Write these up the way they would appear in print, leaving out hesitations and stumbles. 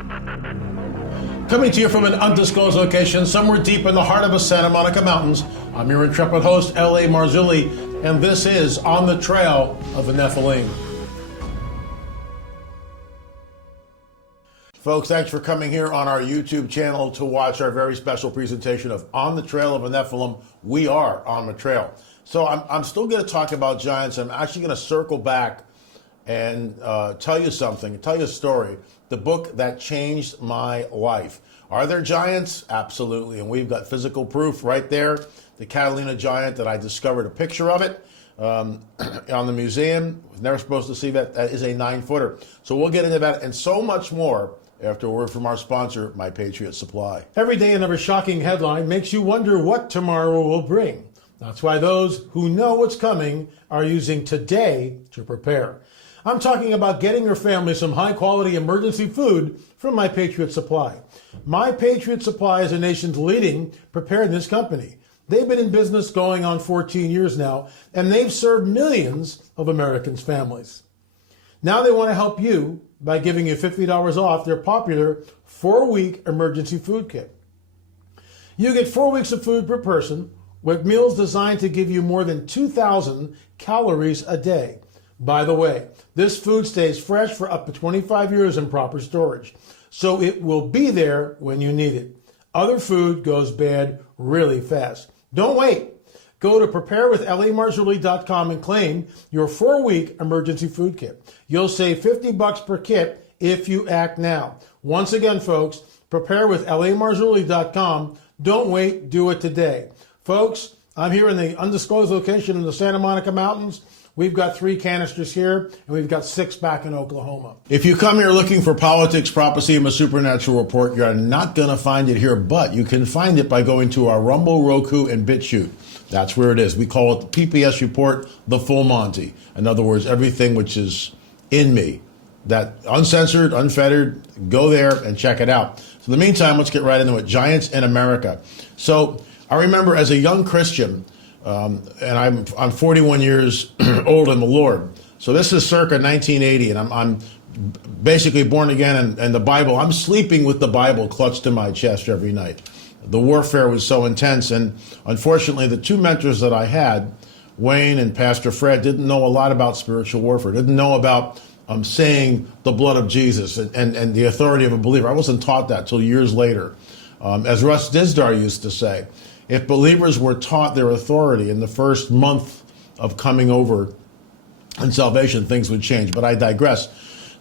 Coming to you from an undisclosed location somewhere deep in the heart of the Santa Monica Mountains, I'm your intrepid host, L.A. Marzulli, and this is On the Trail of the Nephilim. Folks, thanks for coming here on our YouTube channel to watch our very special presentation of On the Trail of the Nephilim. We are on the trail. So I'm still going to talk about giants. I'm actually going to circle back and tell you something, tell you a story. The book that changed my life. Are there giants? Absolutely. And we've got physical proof right there. The Catalina giant that I discovered a picture of it on the museum. Was never supposed to see that. That is a 9-footer. So we'll get into that and so much more after a word from our sponsor, My Patriot Supply. Every day another shocking headline makes you wonder what tomorrow will bring. That's why those who know what's coming are using today to prepare. I'm talking about getting your family some high-quality emergency food from My Patriot Supply. My Patriot Supply is the nation's leading preparedness company. They've been in business going on 14 years now, and they've served millions of Americans' families. Now they want to help you by giving you $50 off their popular 4-week emergency food kit. You get 4 weeks of food per person with meals designed to give you more than 2,000 calories a day. By the way, this food stays fresh for up to 25 years in proper storage, so it will be there when you need it. Other food goes bad really fast. Don't wait. Go to preparewithLAMarzulli.com and claim your 4-week emergency food kit. You'll save $50 per kit if you act now. Once again, folks, preparewithLAMarzulli.com. Don't wait, do it today. Folks, I'm here in the undisclosed location in the Santa Monica Mountains. We've got 3 canisters here, and we've got 6 back in Oklahoma. If you come here looking for politics, prophecy, and a supernatural report, you're not going to find it here, but you can find it by going to our Rumble, Roku, and Bitchute. That's where it is. We call it the pp&s report, the full Monty. In other words, everything which is in me. That uncensored, unfettered, go there and check it out. So in the meantime, let's get right into it. Giants in America. So I remember as a young Christian, and I'm 41 years old in the Lord. So this is circa 1980, and I'm basically born again, and the Bible, I'm sleeping with the Bible clutched to my chest every night. The warfare was so intense, and unfortunately the 2 mentors that I had, Wayne and Pastor Fred, didn't know a lot about spiritual warfare, didn't know about saying the blood of Jesus and the authority of a believer. I wasn't taught that till years later. As Russ Dizdar used to say, if believers were taught their authority in the first month of coming over in salvation, things would change. But I digress.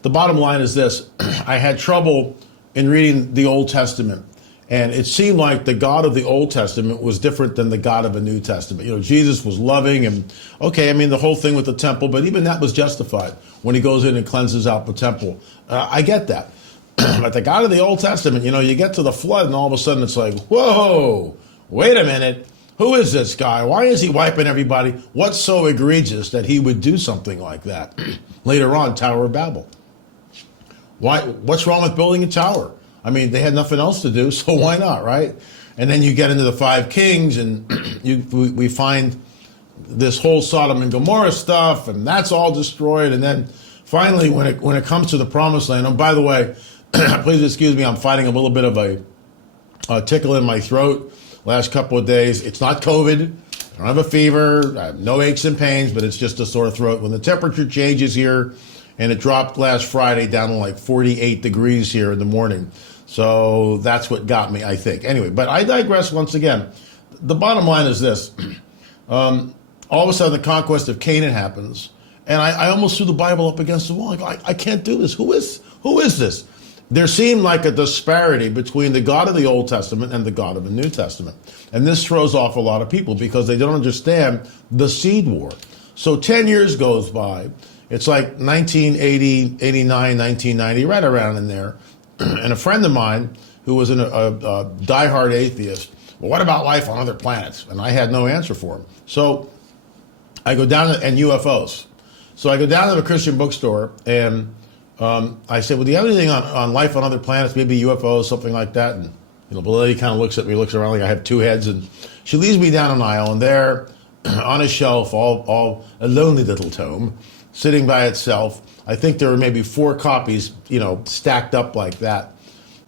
The bottom line is this. I had trouble in reading the Old Testament. And it seemed like the God of the Old Testament was different than the God of the New Testament. You know, Jesus was loving and, okay, I mean, the whole thing with the temple, but even that was justified when he goes in and cleanses out the temple. I get that. But the God of the Old Testament, you know, you get to the flood and all of a sudden it's like, whoa, wait a minute. Who is this guy? Why is he wiping everybody? What's so egregious that he would do something like that? Later on, Tower of Babel. What's wrong with building a tower? I mean, they had nothing else to do, so why not, right? And then you get into the 5 kings, and we find this whole Sodom and Gomorrah stuff, and that's all destroyed. And then finally, when it comes to the Promised Land, and by the way, please excuse me, I'm fighting a little bit of a tickle in my throat last couple of days. It's not COVID. I don't have a fever. I have no aches and pains, but it's just a sore throat. When the temperature changes here, and it dropped last Friday down to like 48 degrees here in the morning. So that's what got me, I think. Anyway, but I digress once again. The bottom line is this. All of a sudden, the conquest of Canaan happens, and I almost threw the Bible up against the wall. I can't do this. Who is this? There seemed like a disparity between the God of the Old Testament and the God of the New Testament. And this throws off a lot of people because they don't understand the seed war. So 10 years goes by. It's like 1980, 89, 1990, right around in there. And a friend of mine who was a diehard atheist, well, what about life on other planets? And I had no answer for him. So I go down and UFOs. So I go down to the Christian bookstore and I said, well, do you have anything on life on other planets, maybe UFOs, something like that? And the lady kind of looks at me, looks around like I have 2 heads, and she leads me down an aisle, and there on a shelf, all a lonely little tome, sitting by itself. I think there were maybe 4 copies, stacked up like that.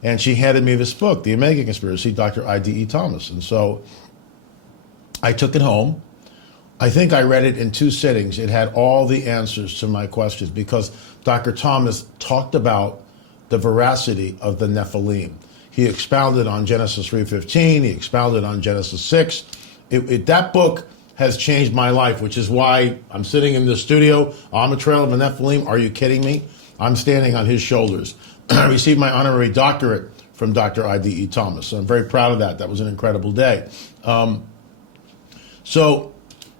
And she handed me this book, The Omega Conspiracy, Dr. I.D.E. Thomas. And so I took it home. I think I read it in 2 sittings. It had all the answers to my questions because Dr. Thomas talked about the veracity of the Nephilim. He expounded on Genesis 3:15. He expounded on Genesis 6. That book has changed my life, which is why I'm sitting in the studio on the trail of the Nephilim. Are you kidding me? I'm standing on his shoulders. I received my honorary doctorate from Dr. I.D.E. Thomas. So I'm very proud of that. That was an incredible day. So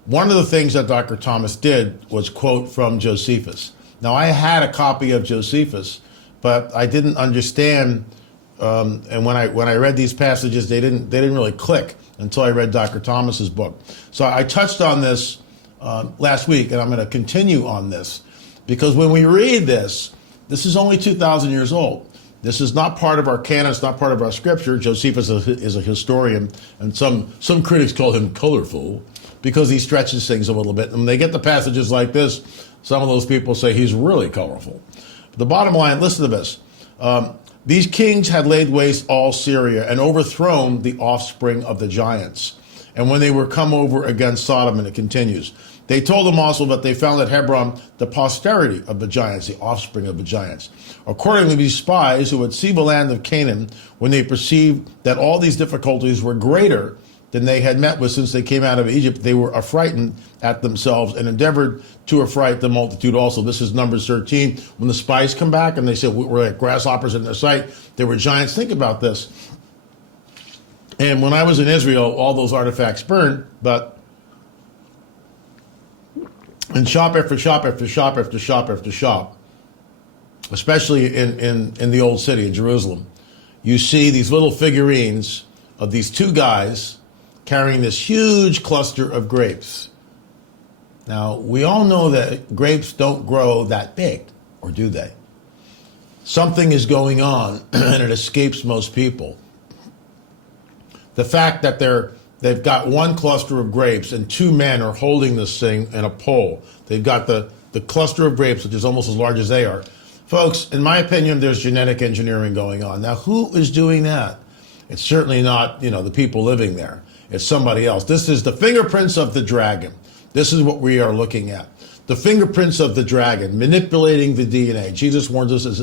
one of the things that Dr. Thomas did was quote from Josephus. Now, I had a copy of Josephus, but I didn't understand, and when I read these passages, they didn't really click until I read Dr. Thomas's book. So I touched on this last week, and I'm going to continue on this, because when we read this is only 2,000 years old. This is not part of our canon. It's not part of our scripture. Josephus is a historian, and some critics call him colorful because he stretches things a little bit. And when they get the passages like this, some of those people say he's really colorful. But the bottom line, listen to this. These kings had laid waste all Syria and overthrown the offspring of the giants. And when they were come over against Sodom, and it continues, they told them also that they found at Hebron the posterity of the giants, the offspring of the giants. Accordingly, these spies who had seen the land of Canaan, when they perceived that all these difficulties were greater than they had met with since they came out of Egypt, they were affrighted at themselves and endeavored to affright the multitude also. This is Numbers 13. When the spies come back and they say, we're like grasshoppers in their sight, there were giants. Think about this. And when I was in Israel, all those artifacts burned, but in shop after shop after shop after shop after shop, especially in the old city in Jerusalem, you see these little figurines of these 2 guys carrying this huge cluster of grapes. Now, we all know that grapes don't grow that big, or do they? Something is going on, and it escapes most people. The fact that they've got 1 cluster of grapes and 2 men are holding this thing in a pole. They've got the cluster of grapes, which is almost as large as they are. Folks, in my opinion, there's genetic engineering going on. Now, who is doing that? It's certainly not, the people living there. It's somebody else. This is the fingerprints of the dragon. This is what we are looking at. The fingerprints of the dragon, manipulating the DNA. Jesus warns us,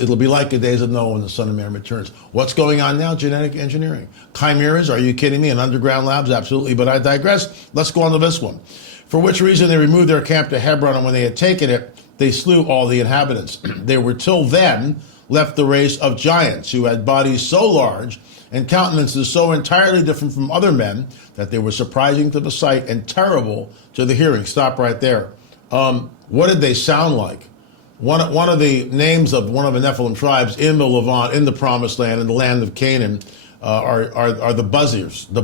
it'll be like the days of Noah when the Son of Man returns. What's going on now? Genetic engineering. Chimeras, are you kidding me? In underground labs? Absolutely, but I digress. Let's go on to this one. For which reason they removed their camp to Hebron, and when they had taken it, they slew all the inhabitants. They were till then left the race of giants, who had bodies so large and countenances so entirely different from other men that they were surprising to the sight and terrible to the hearing. Stop right there. What did they sound like? One of the names of one of the Nephilim tribes in the Levant, in the Promised Land, in the land of Canaan, are the buzzers, the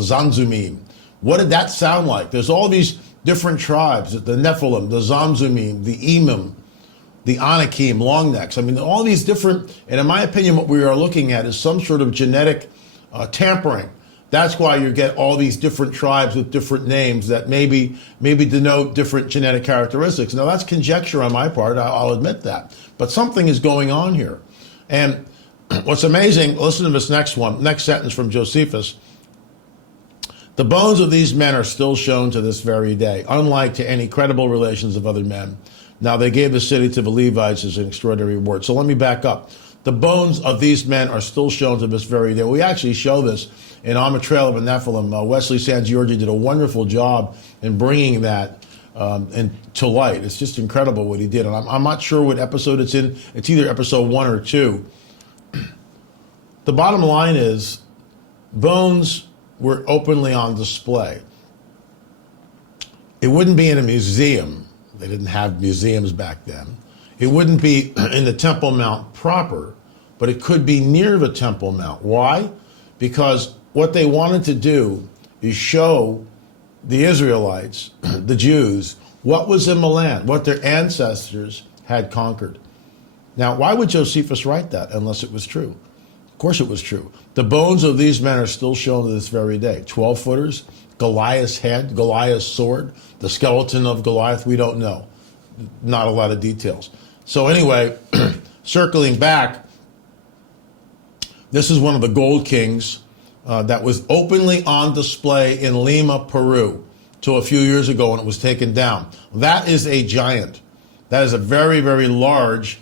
Zanzumim. What did that sound like? There's all these different tribes, the Nephilim, the Zanzumim, the Imam, the Anakim, long necks. I mean, all these different, and in my opinion, what we are looking at is some sort of genetic tampering. That's why you get all these different tribes with different names that maybe denote different genetic characteristics. Now, that's conjecture on my part, I'll admit that. But something is going on here. And what's amazing, listen to this next sentence from Josephus. The bones of these men are still shown to this very day, unlike to any credible relations of other men. Now, they gave the city to the Levites as an extraordinary reward. So let me back up. The bones of these men are still shown to this very day. We actually show this in On the Trail of the Nephilim. Wesley Sangiorgi did a wonderful job in bringing that to light. It's just incredible what he did. And I'm not sure what episode it's in. It's either episode 1 or 2. The bottom line is bones were openly on display. It wouldn't be in a museum. They didn't have museums back then. It wouldn't be in the Temple Mount proper, but it could be near the Temple Mount. Why? Because what they wanted to do is show the Israelites, the Jews, what was in the land, what their ancestors had conquered. Now, why would Josephus write that unless it was true? Of course it was true. The bones of these men are still shown to this very day. 12-footers, Goliath's head, Goliath's sword, the skeleton of Goliath, we don't know. Not a lot of details. So anyway, circling back, This is one of the gold kings that was openly on display in Lima, Peru, till a few years ago when it was taken down. That is a giant. That is a very, very large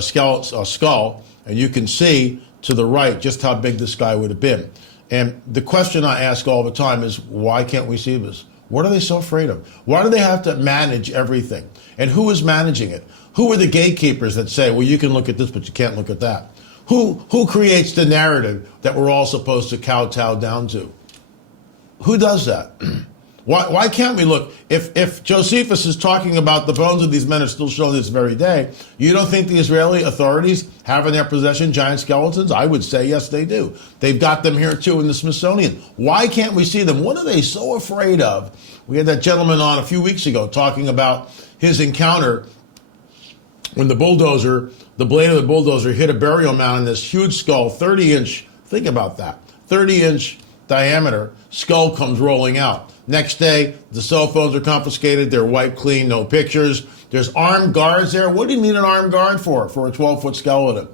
skull, and you can see to the right just how big this guy would have been. And the question I ask all the time is, why can't we see this? What are they so afraid of? Why do they have to manage everything? And who is managing it? Who are the gatekeepers that say, well, you can look at this, but you can't look at that? Who creates the narrative that we're all supposed to kowtow down to? Who does that? Why can't we look? If Josephus is talking about the bones of these men are still shown this very day, you don't think the Israeli authorities have in their possession giant skeletons? I would say yes, they do. They've got them here too in the Smithsonian. Why can't we see them? What are they so afraid of? We had that gentleman on a few weeks ago talking about his encounter when the blade of the bulldozer hit a burial mound in this huge skull, 30-inch, think about that, 30-inch diameter, skull comes rolling out. Next day, the cell phones are confiscated, they're wiped clean, no pictures. There's armed guards there. What do you need an armed guard for a 12-foot skeleton?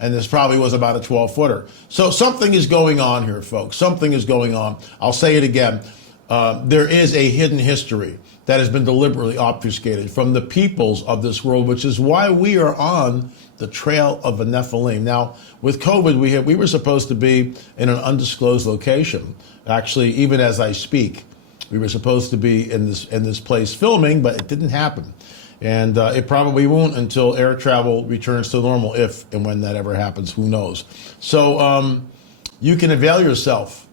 And this probably was about a 12-footer. So something is going on here, folks. Something is going on. I'll say it again. There is a hidden history that has been deliberately obfuscated from the peoples of this world, which is why we are on the trail of the Nephilim. Now, with COVID, we were supposed to be in an undisclosed location. Actually, even as I speak, we were supposed to be in this place filming, but it didn't happen. And it probably won't until air travel returns to normal, if and when that ever happens, who knows. So you can avail yourself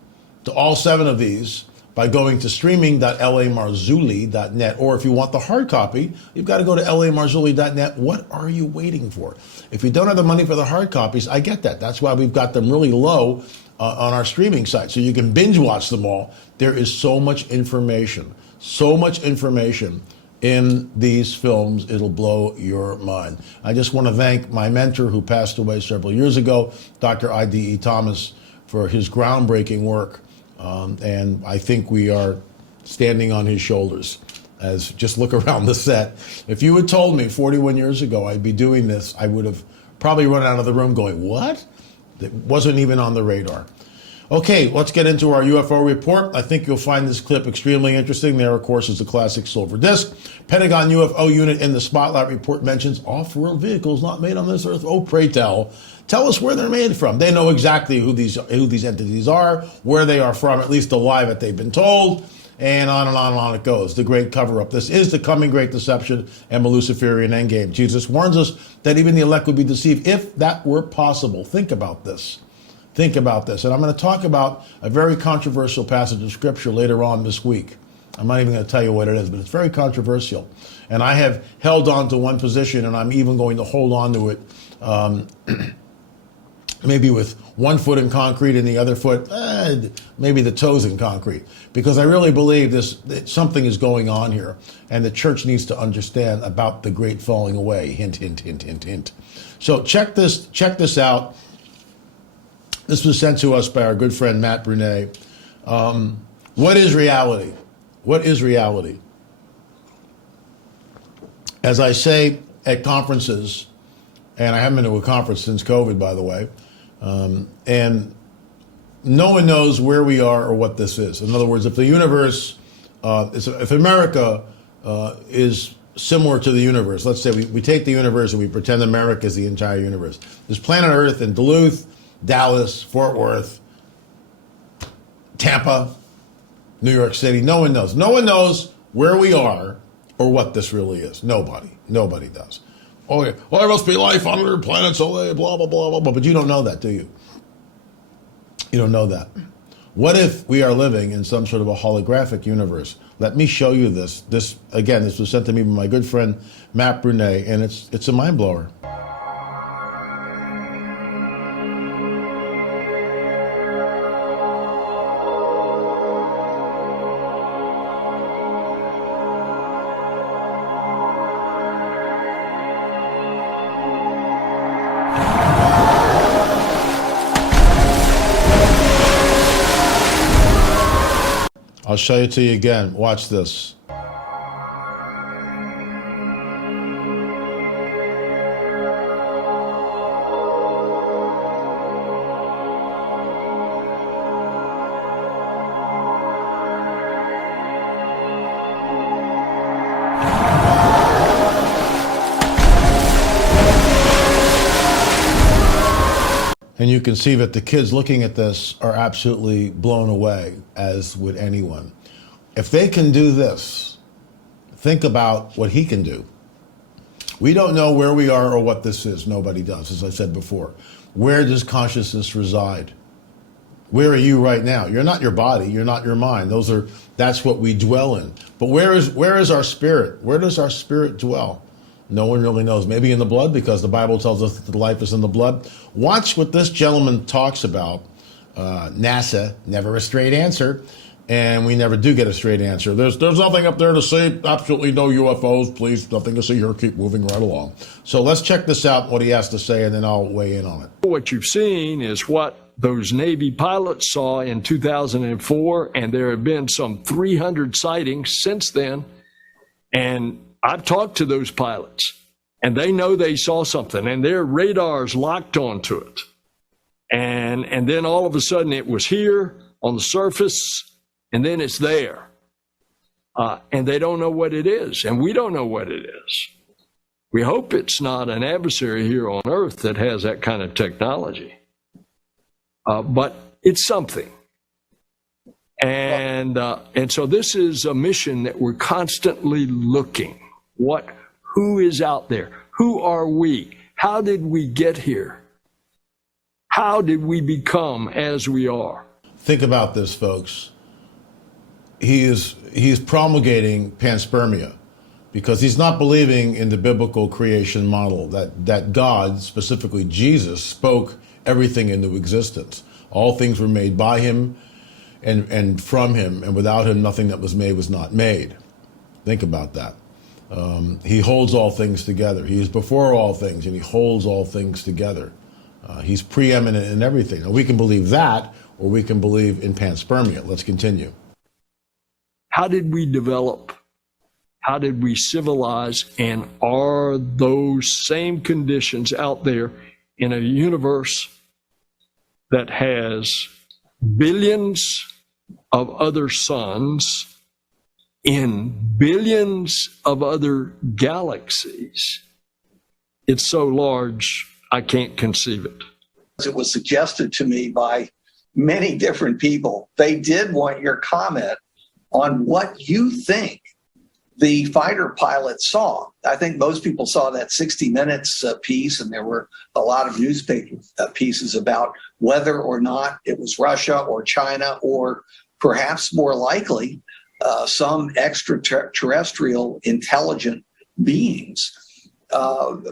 to all 7 of these by going to streaming.lamarzulli.net, or if you want the hard copy, you've got to go to lamarzulli.net. What are you waiting for? If you don't have the money for the hard copies, I get that. That's why we've got them really low on our streaming site, so you can binge watch them all. There is so much information in these films, it'll blow your mind. I just want to thank my mentor who passed away several years ago, Dr. I.D.E. Thomas, for his groundbreaking work. And I think we are standing on his shoulders. As just look around the set. If you had told me 41 years ago I'd be doing this, I would have probably run out of the room going, what? It wasn't even on the radar. Okay, let's get into our UFO report. I think you'll find this clip extremely interesting. There, of course, is the classic silver disc. Pentagon UFO unit in the Spotlight report mentions off-world vehicles not made on this earth. Oh, pray tell. Tell us where they're made from. They know exactly who these entities are, where they are from, at least alive that they've been told, and on and on and on it goes. The great cover-up. This is the coming great deception and the Luciferian endgame. Jesus warns us that even the elect would be deceived if that were possible. Think about this. Think about this. And I'm going to talk about a very controversial passage of scripture later on this week. I'm not even going to tell you what it is, but it's very controversial. And I have held on to one position, and I'm even going to hold on to it maybe with one foot in concrete and the other foot, maybe the toes in concrete. Because I really believe that something is going on here, and the church needs to understand about the great falling away. Hint, hint, hint, hint, hint. So check this out. This was sent to us by our good friend Matt Brunet. What is reality? What is reality? As I say at conferences, and I haven't been to a conference since COVID, by the way, and no one knows where we are or what this is. In other words, if the universe, if America is similar to the universe, let's say we take the universe and we pretend America is the entire universe. There's planet Earth in Duluth, Dallas, Fort Worth, Tampa, New York City. No one knows. No one knows where we are or what this really is. Nobody. Nobody does. Oh, yeah. Well, there must be life on other planets, blah, blah, blah, blah, blah. But you don't know that, do you? You don't know that. What if we are living in some sort of a holographic universe? Let me show you this. This was sent to me by my good friend Matt Brunet, and it's a mind blower. I'll show it to you again. Watch this. And you can see that the kids looking at this are absolutely blown away, as would anyone. If they can do this, think about what he can do. We don't know where we are or what this is. Nobody does, as I said before. Where does consciousness reside? Where are you right now? You're not your body. You're not your mind. That's what we dwell in. But where is our spirit? Where does our spirit dwell? No one really knows. Maybe in the blood, because the Bible tells us that the life is in the blood. Watch what this gentleman talks about. NASA, never a straight answer. And we never do get a straight answer. There's nothing up there to say, absolutely no UFOs, please, nothing to see here, keep moving right along. So let's check this out, what he has to say, and then I'll weigh in on it. What you've seen is what those Navy pilots saw in 2004, and there have been some 300 sightings since then. And I've talked to those pilots, and they know they saw something, and their radars locked onto it. And then all of a sudden it was here on the surface, and then it's there. And they don't know what it is, and we don't know what it is. We hope it's not an adversary here on Earth that has that kind of technology. But it's something. And so this is a mission that we're constantly looking. Who is out there? Who are we? How did we get here? How did we become as we are? Think about this, folks. He is promulgating panspermia because he's not believing in the biblical creation model that God, specifically Jesus, spoke everything into existence. All things were made by him and from him, and without him nothing that was made was not made. Think about that. He holds all things together. He is before all things, and he holds all things together. He's preeminent in everything. Now, we can believe that, or we can believe in panspermia. Let's continue. How did we develop? How did we civilize? And are those same conditions out there in a universe that has billions of other suns in billions of other galaxies? It's so large, I can't conceive it. It was suggested to me by many different people. They did want your comment on what you think the fighter pilot saw. I think most people saw that 60 Minutes piece, and there were a lot of newspaper pieces about whether or not it was Russia or China, or perhaps more likely some extraterrestrial intelligent beings.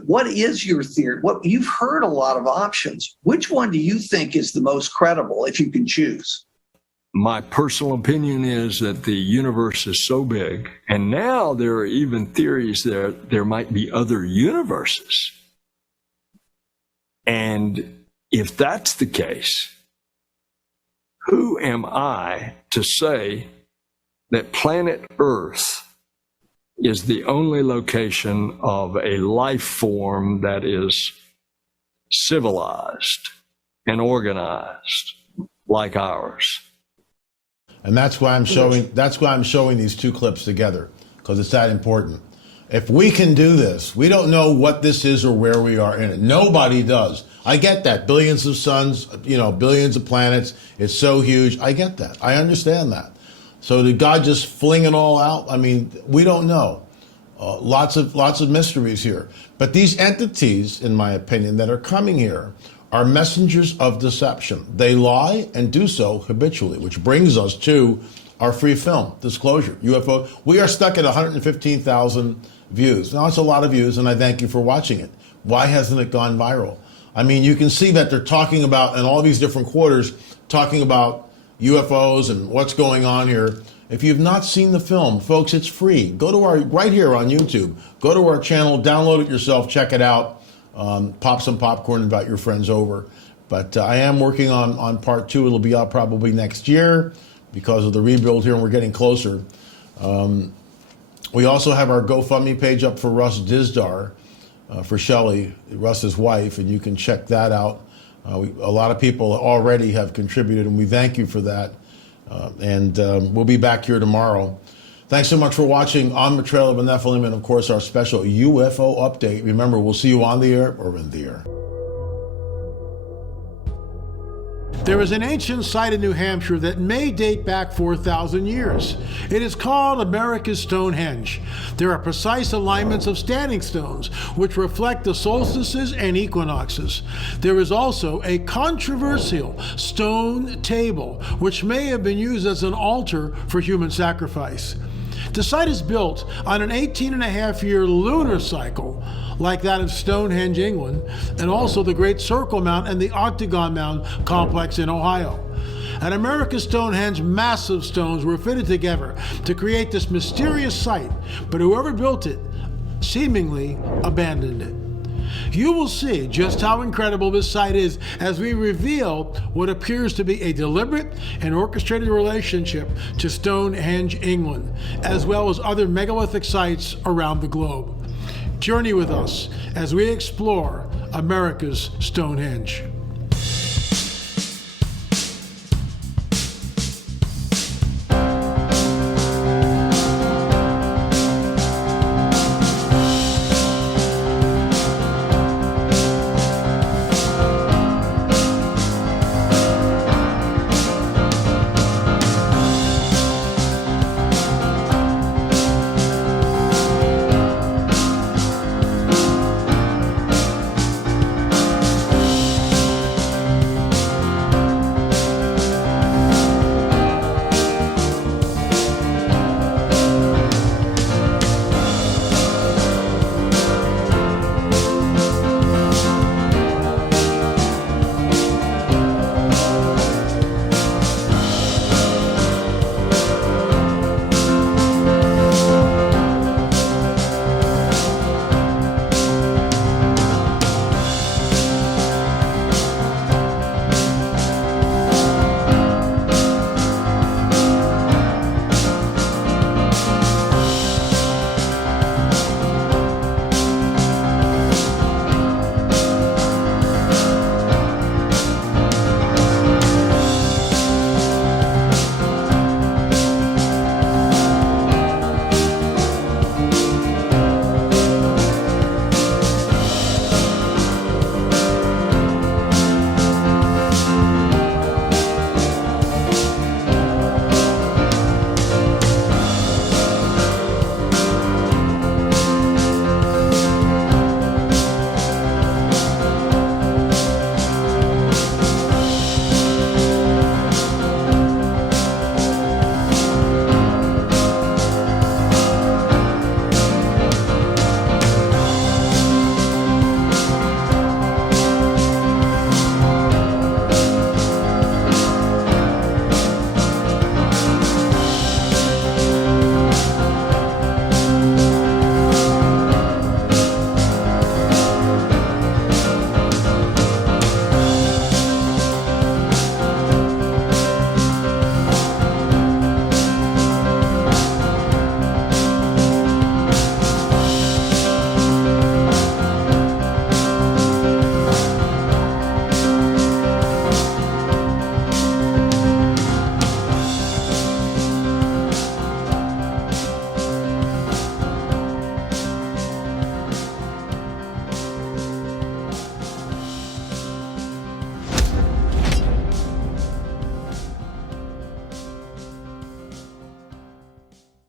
What is your theory? You've heard a lot of options. Which one do you think is the most credible, if you can choose? My personal opinion is that the universe is so big, and now there are even theories that there might be other universes. And if that's the case, who am I to say that planet Earth is the only location of a life form that is civilized and organized like ours? And that's why I'm showing these two clips together, because it's that important. If we can do this, we don't know what this is or where we are in it. Nobody does. I get that. Billions of suns, billions of planets. It's so huge. I get that. I understand that. So did God just fling it all out? I mean, we don't know. Lots of mysteries here. But these entities, in my opinion, that are coming here are messengers of deception. They lie and do so habitually, which brings us to our free film disclosure. UFO. We are stuck at 115,000 views. Now, it's a lot of views, and I thank you for watching it. Why hasn't it gone viral? I mean, you can see that they're talking about, in all these different quarters, talking about UFOs and what's going on here. If you've not seen the film, folks, it's free. Go to right here on YouTube. Go to our channel, download it yourself, check it out. Pop some popcorn, invite your friends over. But I am working on part 2. It'll be out probably next year because of the rebuild here, and we're getting closer. We also have our GoFundMe page up for Russ Dizdar, for Shelley, Russ's wife, and you can check that out. A lot of people already have contributed, and we thank you for that. We'll be back here tomorrow. Thanks so much for watching On the Trail of the Nephilim, and of course our special UFO update. Remember, we'll see you on the air or in the air. There is an ancient site in New Hampshire that may date back 4,000 years. It is called America's Stonehenge. There are precise alignments of standing stones, which reflect the solstices and equinoxes. There is also a controversial stone table, which may have been used as an altar for human sacrifice. The site is built on an 18-and-a-half-year lunar cycle, like that of Stonehenge, England, and also the Great Circle Mound and the Octagon Mound complex in Ohio. At America's Stonehenge, massive stones were fitted together to create this mysterious site, but whoever built it seemingly abandoned it. You will see just how incredible this site is as we reveal what appears to be a deliberate and orchestrated relationship to Stonehenge, England, as well as other megalithic sites around the globe. Journey with us as we explore America's Stonehenge.